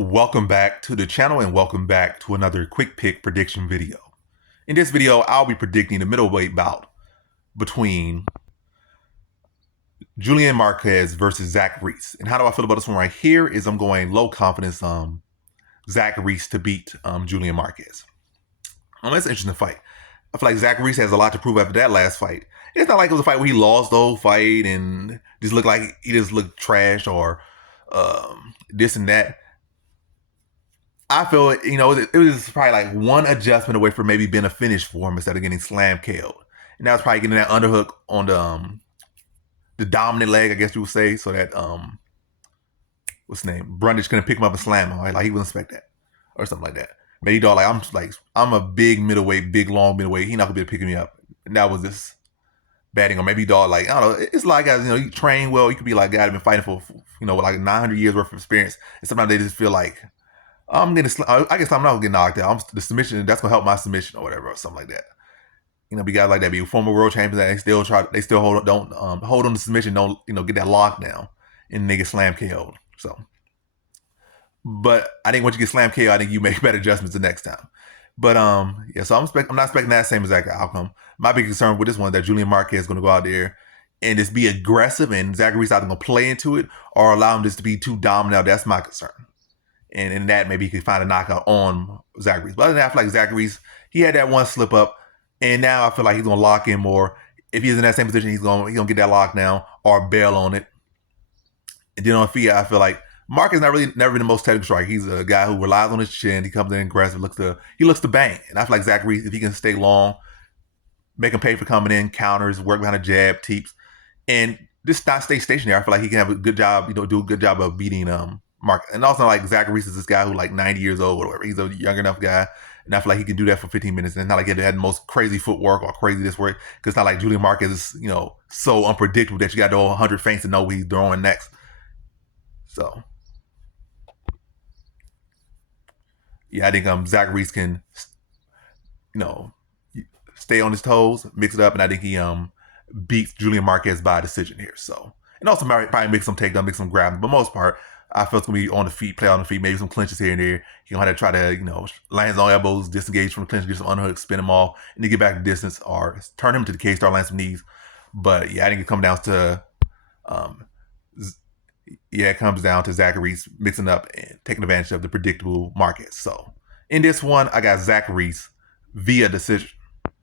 Welcome back to the channel and welcome back to another quick pick prediction video. In this video, I'll be predicting the middleweight bout between Julian Marquez versus Zach Reese. And how do I feel about this one right here is I'm going low confidence Zach Reese to beat Julian Marquez. That's an interesting fight. I feel like Zach Reese has a lot to prove after that last fight. It's not like it was a fight where he lost the whole fight and just looked like he just looked trash or this and that. I feel it was probably like one adjustment away from maybe being a finish for him instead of getting slam KO'd. And that was probably getting that underhook on the dominant leg, I guess you would say, so that what's his name? Brundage couldn't pick him up and slam him, right? Like he wouldn't expect that. Or something like that. Maybe dog I'm a big middleweight, big long middleweight. He not gonna be able to pick me up. And that was this batting, or maybe dog I don't know. It's like guys, you train well. You could be like a guy that been fighting for with like 900 years worth of experience, and sometimes they just feel like I guess I'm not gonna get knocked out. The submission, that's gonna help my submission or whatever, or something like that. Be guys like that, be former world champions that they still hold on the submission, don't get that lockdown, and they get slam KO'd. So, but I think once you get slam KO, I think you make better adjustments the next time. But yeah, so I'm not expecting that same exact outcome. My big concern with this one is that Julian Marquez is gonna go out there and just be aggressive, and Zach Reese either gonna play into it or allow him just to be too dominant. That's my concern. And in that, maybe he could find a knockout on Zach Reese. But other than that, I feel like Zach Reese, he had that one slip up, and now I feel like he's gonna lock in more. If he's in that same position, he's gonna get that lockdown or bail on it. And then on feet, I feel like Mark never been the most technical striker. He's a guy who relies on his chin. He comes in aggressive, he looks to bang. And I feel like Zach Reese, if he can stay long, make him pay for coming in, counters, work behind a jab, teeps, and just not stay stationary, I feel like he can have a good job, do a good job of beating Mark. And also like Zach Reese is this guy who like 90 years old or whatever. He's a young enough guy. And I feel like he can do that for 15 minutes. And it's not like he had the most crazy footwork or crazy this work. Because it's not like Julian Marquez is, so unpredictable that you got to know 100 feints to know what he's throwing next. So, yeah, I think Zach Reese can, stay on his toes, mix it up. And I think he beats Julian Marquez by decision here. So, and also probably make some takedown, make some grabs. But most part, I feel it's going to be on the feet, play on the feet, maybe some clinches here and there. He's going to have to try to, land his own elbows, disengage from the clinch, get some underhook, spin him off, and then get back to distance or turn him to the cage, start landing some knees. But yeah, I think it comes down to, it comes down to Zach Reese mixing up and taking advantage of the predictable Marquez. So in this one, I got Zach Reese via decision.